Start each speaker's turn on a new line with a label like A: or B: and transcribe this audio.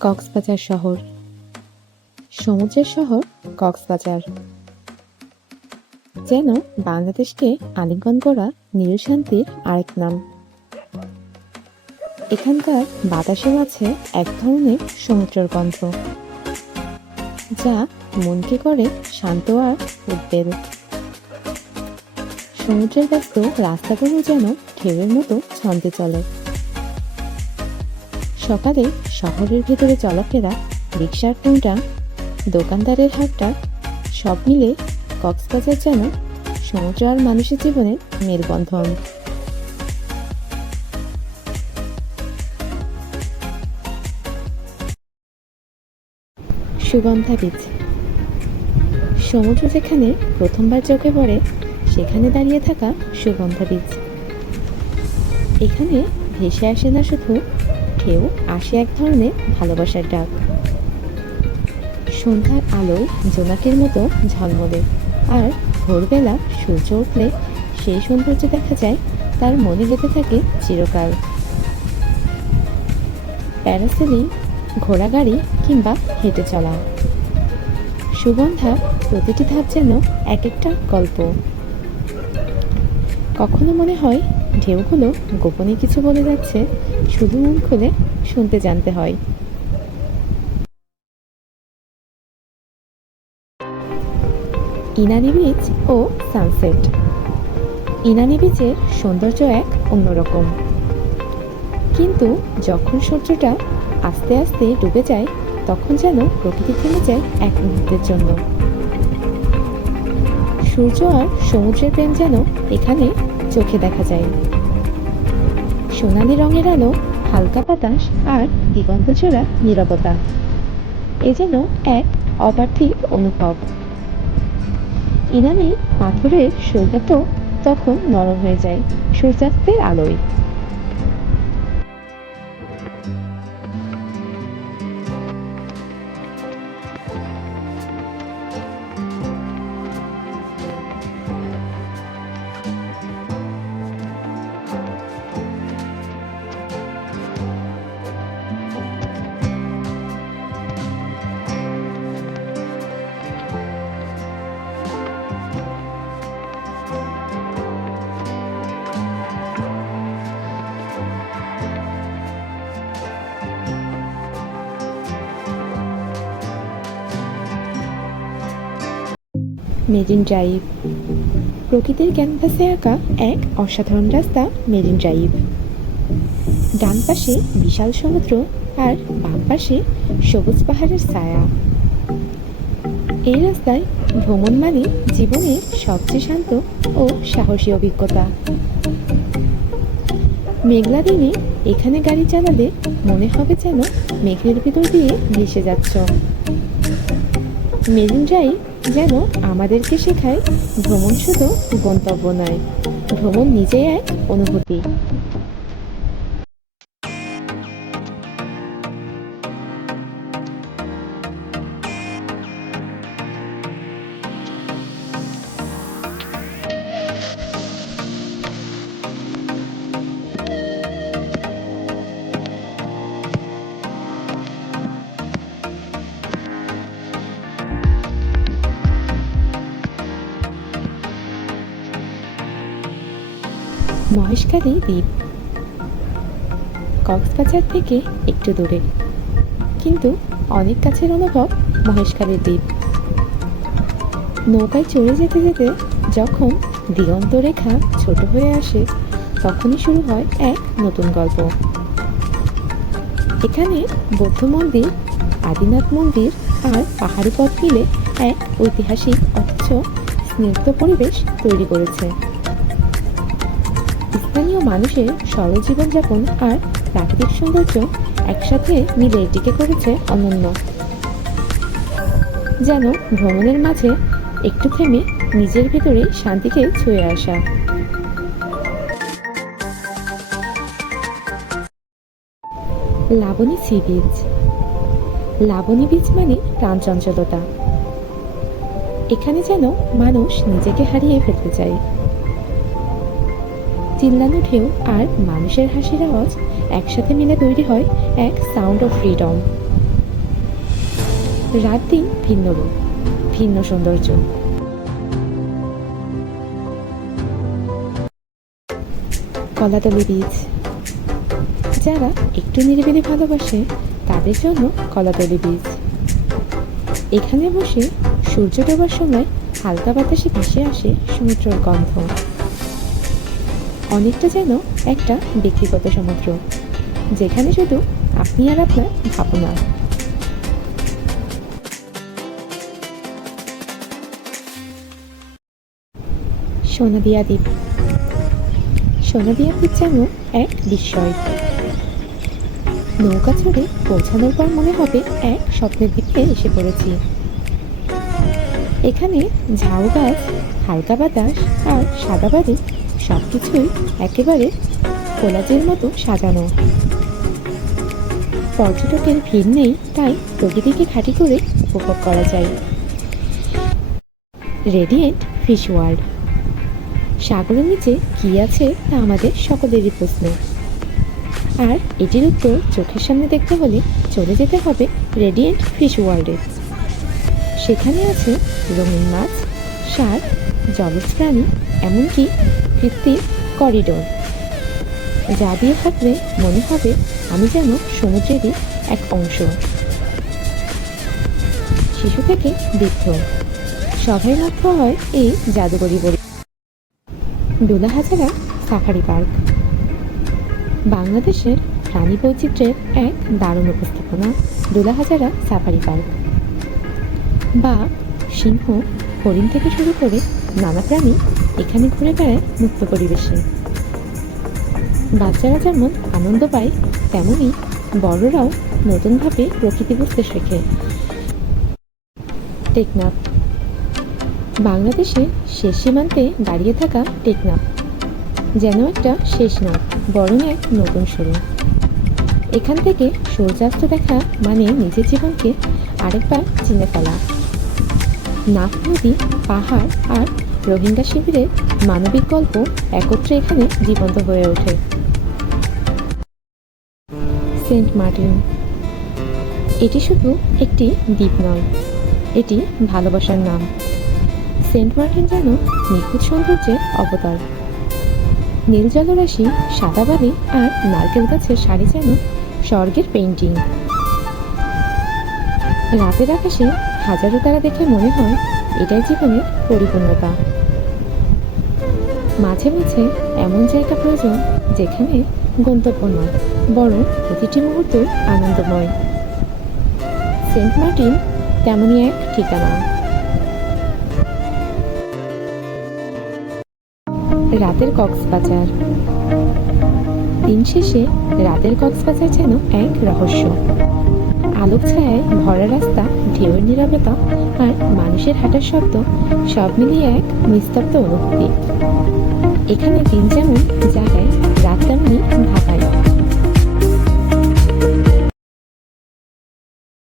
A: কক্সবাজার শহর। সমুদ্রের শহর কক্সবাজার। যেন বাংলাদেশকে আলিঙ্গন করা নীল শান্তির আরেক নাম। এখানকার বাতাসেও আছে এক ধরনের সমুদ্রের গন্ধ, যা মনকে করে শান্ত আর উদ্বেল। সমুদ্রের ব্যস্ত রাস্তাগুলো যেন ঢেউয়ের মতো ছন্দে চলে। সকালে শহরের ভেতরে চলাফেরা রিক্সার টুনটা দোকানদারের হাটটা সব মিলে কক্সবাজার যেন সমুদ্র আর মানুষের জীবনের মেলবন্ধন। সুগন্ধা বীচ। সমুদ্র যেখানে প্রথমবার চোখে পড়ে, সেখানে দাঁড়িয়ে থাকা সুগন্ধা বীচ। এখানে ভেসে আসে না শুধু ঢেউ আসে এক ধরনের ভালোবাসার ডাক। সন্ধ্যার আলো জোনাকের মতো ঝলমলে আর ভোরবেলা সূর্য উঠলে সেই সৌন্দর্য দেখা যায়, তার মনে গেঁথে থাকে চিরকাল। প্যারাসেলিং ঘোড়াগাড়ি কিংবা হেঁটে চলা। সুগন্ধা প্রতিটি ধাপ যেন এক একটা গল্প। কখনো মনে হয় ঢেউগুলো গোপনে কিছু বলে যাচ্ছে, শুধু মন খুলে শুনতে জানতে হয়। ইনানি বিচ ও সানসেট। ইনানি বিচের সৌন্দর্য এক অন্যরকম। কিন্তু যখন সূর্যটা আস্তে আস্তে ডুবে যায়, তখন যেন প্রকৃতি থেমে যায় এক মুহূর্তের জন্য। সূর্য আর সমুদ্রের প্রেম যেন এখানে চোখে দেখা যায়। সোনালি রঙের আলো, হালকা বাতাস আর দিগন্ত চোরা নীরবতা। এ যেন এক অপার্থিব অনুভব। ইনানি পাথরের সৈকত তখন নরম হয়ে যায়, সূর্যাস্তের আলোয়। মেরিন ড্রাইভ প্রকৃতির ক্যানভাসে আঁকা এক অসাধারণ রাস্তা মেরিন ড্রাইভ ডান পাশে বিশাল সমুদ্র আর বাম পাশে সবুজ পাহাড়ের ছায়া। এই রাস্তায় ভ্রমণ মানে জীবনের সবচেয়ে শান্ত ও সাহসী অভিজ্ঞতা। মেঘলা দিনে এখানে গাড়ি চালালে মনে হবে যেন মেঘের ভিতর দিয়ে ভেসে যাচ্ছ। মেরিন ড্রাইভ যেন আমাদেরকে শেখায় ভ্রমণ শুধু গন্তব্য নয় ভ্রমণ নিজেই এক অনুভূতি। মহেশখালী দ্বীপ। কক্সবাজার থেকে একটু দূরে। কিন্তু অনেক কাছের অনুভব মহেশখালীর দ্বীপ। নৌকায় চড়ে যেতে যেতে যখন দিগন্ত রেখা ছোট হয়ে আসে, তখনই শুরু হয় এক নতুন গল্প। এখানে বৌদ্ধ মন্দির, আদিনাথ মন্দির আর পাহাড়ি পথ মিলে এক ঐতিহাসিক অথচ স্নিগ্ধ পরিবেশ তৈরি করেছে। স্থানীয় মানুষের সরল জীবনযাপন আর প্রাকৃতিক সৌন্দর্য একসাথে মিলে এটিকে করেছে অনন্য। যেন ভ্রমণের মাঝে একটু থেমে নিজের ভেতরে শান্তিকে ছুঁয়ে আসা। লাবণী সি বীজ লাবণী বীজ মানে প্রাণচঞ্চলতা। এখানে যেন মানুষ নিজেকে হারিয়ে ফেলতে চায়। চিল্লানো ঢেউ আর মানুষের হাসির আওয়াজ একসাথে মিলে তৈরি হয় এক সাউন্ড অফ ফ্রিডম রাত দিন ভিন্ন রূপ, ভিন্ন সৌন্দর্য। কলাতলি বীজ যারা একটু নিরিবিলি ভালোবাসে, তাদের জন্য কলাতলি বীজ এখানে বসে সূর্য ডোবার সময় হালকা বাতাসে ভেসে আসে সমুদ্রের গন্ধ। অনেকটা যেন একটা ব্যক্তিগত সমুদ্র, যেখানে শুধু আপনি আর আপনার ভাবনা সোনাদিয়া দ্বীপ সোনাদিয়া দ্বীপ যেন এক বিস্ময়। নৌকা চড়ে পৌঁছানোর পর মনে হবে এক স্বপ্নের দিকে এসে পড়েছি। এখানে ঝাউ গাছ, হালকা বাতাস আর সাদা বাড়ি সব কিছুই একেবারে কোলাজের মতো সাজানো। পর্যটকের ভিড় নেই, তাই প্রকৃতিকে খাঁটি করে উপভোগ করা যায়। Radiant fish world. সাগরের নিচে কি আছে তা আমাদের সকলেরই প্রশ্ন। আর এটির উত্তর চোখের সামনে দেখতে হলে চলে যেতে হবে রেডিয়েন্ট ফিশ ওয়ার্ল্ডে। সেখানে আছে রঙিন মাছ শার্ক জলজ প্রাণী, এমনকি কৃত্রিম করিডোর। যা দিয়ে থাকলে মনে হবে আমি যেন সমুদ্রেরই এক অংশ। শিশু থেকে বৃদ্ধ। সবাই মুগ্ধ হয় এই জাদুকরি বই দোলাহাজারা সাফারি পার্ক। বাংলাদেশের প্রাণী বৈচিত্র্যের এক দারুণ উপস্থাপনা দোলাহাজারা সাফারি পার্ক। বা সিংহ হরিণ থেকে শুরু করে নানা প্রাণী এখানে ঘুরে বেড়ায় মুক্ত পরিবেশে। বাচ্চারা যেমন আনন্দ পায়, তেমনই বড়রাও নতুনভাবে প্রকৃতি বুঝতে শেখে। টেকনাফ। বাংলাদেশে শেষ সীমান্তে দাঁড়িয়ে থাকা টেকনাফ যেন একটা শেষ নয় বরং এক নতুন শুরু। এখান থেকে সূর্যাস্ত দেখা মানে নিজের জীবনকে আরেকবার চিনে ফেলা। নাফ নদী, পাহাড় আর রোহিঙ্গা শিবিরের মানবিক গল্প একত্রে এখানে জীবন্ত হয়ে ওঠে। Saint Martin. এটি শুধু একটি দ্বীপ নয়, এটি ভালোবাসার নাম। সেন্ট মার্টিন যেন নিখুঁত সৌন্দর্যের অবতার। নীল জলরাশি, সাদা বালি আর নারকেল গাছের শাড়ি যেন স্বর্গের পেন্টিং রাতের আকাশে হাজারো তারা দেখে মনে হয় এটাই জীবনের পরিপূর্ণতা। মাঝে মাঝে এমন জায়গা প্রয়োজন যেখানে গন্তব্য নয় বরং প্রতিটি মুহূর্ত আনন্দময়। সেন্ট মার্টিন তেমনই এক ঠিকানা। রাতের কক্সবাজার। দিন শেষে রাতের কক্সবাজার যেন এক রহস্য। আলোক ছায়ায় ভরা রাস্তা, ঢেউয়ের নিরাপত্তা আর মানুষের হাঁটার শব্দ সব মিলিয়ে এক নিস্তব্ধ অনুভূতি। এখানে দিন যেমন জায়গায় রাত তেমনি ভাবায়।